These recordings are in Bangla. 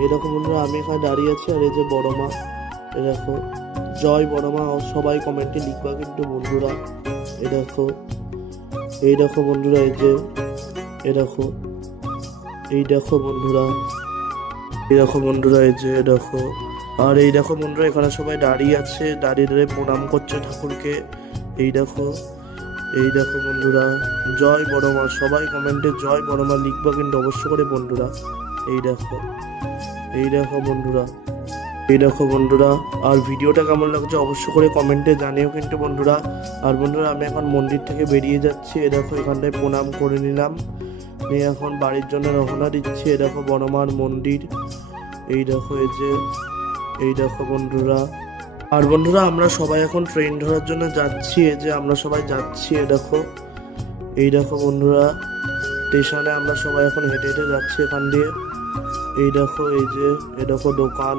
এই দেখো বন্ধুরা আমি এখানে দাঁড়িয়ে আছি, আর এই যে বড় মা, এ দেখো জয় বড় মা, সবাই কমেন্টে লিখবা কিন্তু বন্ধুরা। এ দেখো, এই দেখো বন্ধুরা, এই যে এ দেখো, এই দেখো বন্ধুরা, এই দেখো বন্ধুরা, এই যে দেখো, আর এই দেখো বন্ধুরা এখানে সবাই দাঁড়িয়ে আছে, দাঁড়িয়ে দাঁড়িয়ে প্রণাম করছে ঠাকুরকে। এই দেখো, এই দেখো বন্ধুরা, জয় বড় মা, সবাই কমেন্টে জয় বড় মা লিখবা কিন্তু অবশ্য করে বন্ধুরা। এই দেখো, এই দেখো বন্ধুরা, এই দেখো বন্ধুরা, আর ভিডিওটা কেমন লাগছে অবশ্য করে কমেন্টে জানিও কিন্তু বন্ধুরা। আর বন্ধুরা আমি এখন মন্দির থেকে বেরিয়ে যাচ্ছি, এ দেখো এখানটায় প্রণাম করে নিলাম, নিয়ে এখন বাড়ির জন্য রওনা দিচ্ছি। এ দেখো বড় মার মন্দির, এই দেখো, এই যে এই দেখো বন্ধুরা। আর বন্ধুরা আমরা সবাই এখন ট্রেন ধরার জন্য যাচ্ছি, এই যে আমরা সবাই যাচ্ছি। এ দেখো, এই দেখো বন্ধুরা, স্টেশনে আমরা সবাই এখন হেঁটে হেঁটে যাচ্ছি এখান দিয়ে। এই দেখো, এই যে এ দেখো দোকান,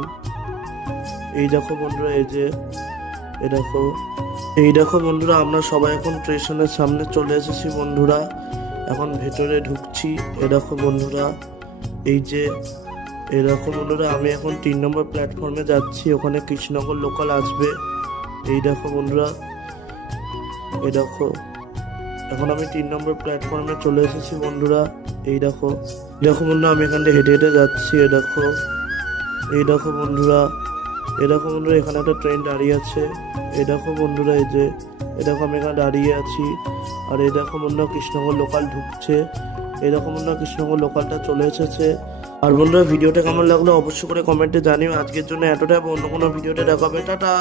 এই দেখো বন্ধুরা, এই যে এ দেখো, এই দেখো বন্ধুরা আমরা সবাই এখন স্টেশনের সামনে চলে এসেছি বন্ধুরা, এখন ভেতরে ঢুকছি। এ দেখো বন্ধুরা, এই যে এ দেখো বন্ধুরা আমি এখন 3 নম্বর প্ল্যাটফর্মে যাচ্ছি, ওখানে কৃষ্ণনগর লোকাল আসবে। এই দেখো বন্ধুরা, এ দেখো এখন আমি 3 নম্বর প্ল্যাটফর্মে চলে এসেছি বন্ধুরা। এই দেখো, দেখো বন্ধুরা আমি এখান থেকে হেঁটে হেঁটে যাচ্ছি। এ দেখো, এই দেখো বন্ধুরা, এ দেখো বন্ধুরা এখানে একটা ট্রেন দাঁড়িয়ে আছে। এ দেখো বন্ধুরা, এই যে এ দেখো আমি এখানে দাঁড়িয়ে আছি, আর এই দেখো বন্ধুরা কৃষ্ণনগর লোকাল ঢুকছে। এই দেখো বন্ধুরা কৃষ্ণনগর লোকালটা চলে এসেছে। আর বন্ধুরা ভিডিওটা কেমন লাগলো অবশ্যই করে কমেন্টে জানিও। আজকের জন্য এতটাই, অন্য কোনো ভিডিওতে দেখাবে, টাটা।